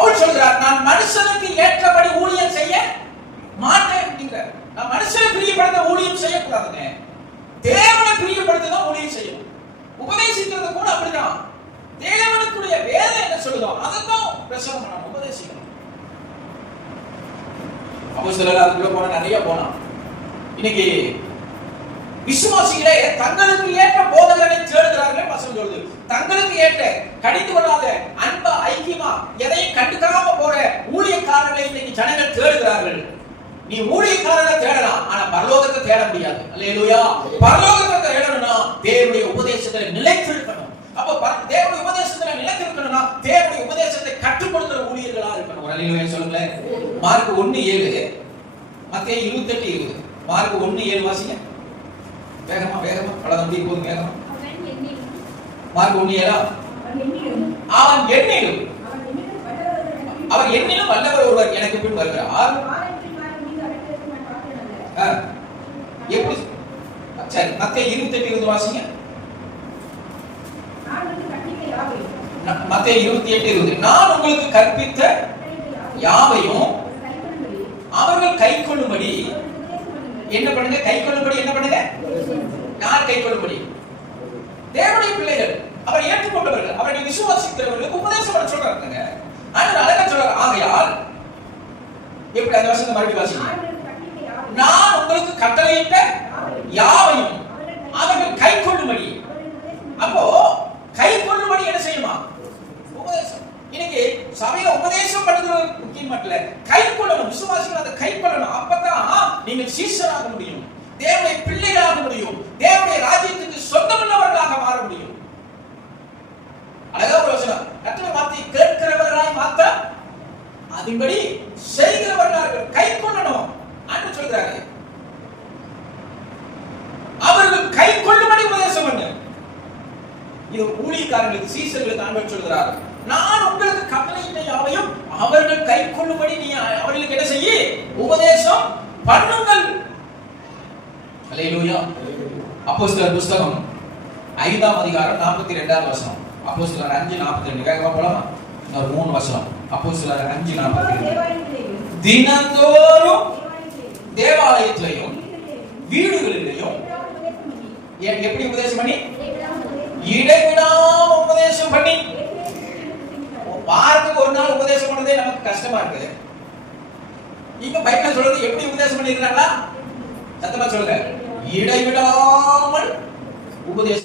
அவர் சொல்கிறார், நான் மனுஷனுக்கு ஏற்றபடி ஊழியம் செய்ய மாட்டேன் அப்படிங்கிறார். நான் மனுஷனை பிரியப்படுத்த ஊழியம் செய்யக்கூடாதுங்க, தேவனை பிரியப்படுத்த தான் ஊழியம் செய்யணும். உபதேசிக்கிறது கூட அப்படிதான். தேவனுக்குரிய வேலை என்ன சொல்லுதோ அதைத்தான் பிரசவம் பண்ணணும், உபதேசிக்கணும். அப்போஸ்தலர் அதுக்குள்ள போன நிறைய போனா. இன்னைக்கு விசுவாசிகளே தங்களுக்கு ஏற்ற போதகரை தேடுகிறார்கள். வசனம் சொல்லுது, தங்களுக்கு ஏற்ற கடிந்து கொள்ளாத அன்பா ஐக்கியமா எதையும் கண்டுக்காம போற ஊழியக்காரர்களை இன்னைக்கு ஜனங்கள் தேடுகிறார்கள். நீ ஊழியக்காரரை தேடலாம், ஆனா பரலோகத்தை தேட முடியாது. அல்லேலூயா. பரலோகத்தை தேடணும்னா தேவனுடைய உபதேசத்துல நிலைத்திருக்கணும். அப்ப தேவனுடைய உபதேசத்துல நிலைத்திருக்கணும்னா தேவனுடைய உபதேசத்தை கற்றுக் கொடுக்கிற ஊழியர்களா இருக்கணும். அல்லேலூயா சொல்லுங்க. மார்க் 1:7, மத்தேயு 28:20. மார்க் 1:7 வாசிங்க. வேகமா வேகமா பலதம்பி போதும் வேகமா. மார்க் 1:7. அவன் என்னிலும் வல்லவர் ஒருவர் எனக்கு பின் வருகிறார். எப்படி? சரி, மத்தேயு 28:20 வாசிங்க. மத்தேயு 28:20. நான் உங்களுக்கு கற்பித்த யாவையும் அவர்கள் கைக்கொள்ளும்படி என்ன பண்ணுங்க? கைக்கொள்ளும்படி என்ன பண்ணுங்க? யார் கைக்கொள்ளும்படி? தேவனுடைய பிள்ளைகள், அவரை ஏற்றுக்கொண்டவர்கள், அவரை விசுவாசிக்கிறவர்களுக்கு உபதேசம் பண்ண சொல்றாங்க. ஆனால் அழகா சொல்றாங்க, ஆகையால் எப்படி அந்த வசனத்தை மறுபடியும் வாசிங்க. நான் உங்களுக்கு கட்டளையிட்ட யாவையும் அவர்கள் கைக்கொள்ளும்படி. அப்போ கைக்கொள்ளும்படி என்ன செய்யுமா? உபதேசம். இன்னைக்கு சபையில உபதேசம் பண்ணுறது முக்கியம் இல்ல, கைக்கொள்ளணும். விசுவாசிகள் அதை கைக்கொள்ளணும். அப்பதான் நீங்கள் சீஷராக முடியும், தேவனுடைய பிள்ளைகளாக முடியும், தேவனுடைய ராஜ்யத்துக்கு சொந்தமுள்ளவர்களாக மாற முடியும். அழகா ஒரு வசனம், கர்த்தருடைய வார்த்தையை கேட்கிறவர்களாய் மாத்த அதன்படி செய்கிறவர்களாக கைக்கொள்ளணும் என்று சொல்றாரு. அவர்கள் கைக்கொள்ளும்படி உபதேசம் பண்ணு. இது ஊழியக்காரர்களுக்கு, சீஷர்களுக்கு ஆண்டவர் சொல்கிறார், நான் உங்களுக்கு கட்டளையிட்ட யாவையும் அவர்கள் கைக்கொள்ளும்படி நீ அவர்களுக்கு என்ன செய்ய? உபதேசம் பண்ணுங்கள். அல்லேலூயா. அப்போஸ்தலர் புத்தகம் 5ஆம் அதிகாரம் 42வது வசனம். அப்போஸ்தலர் 5:42. வேகமா போலாமா? ஒரு 3 வசனம். அப்போஸ்தலர் 5:42. தினந்தோறும் தேவாலயத்திலையும் வீடுகளிலேயும் எப்படி உபதேசம் பண்ணி? இடைவிடாம உபதேசம் பண்ணி. வாரத்துக்கு ஒரு நாள் உபதேசம் பண்ணதே நமக்கு கஷ்டமா இருக்கு. இங்க பைபிள் சொல்றது எப்படி உபதேசம் பண்ணிருக்காங்களா? சத்தமா சொல்லுங்க. இடைவிடாமல் உபதேசம்.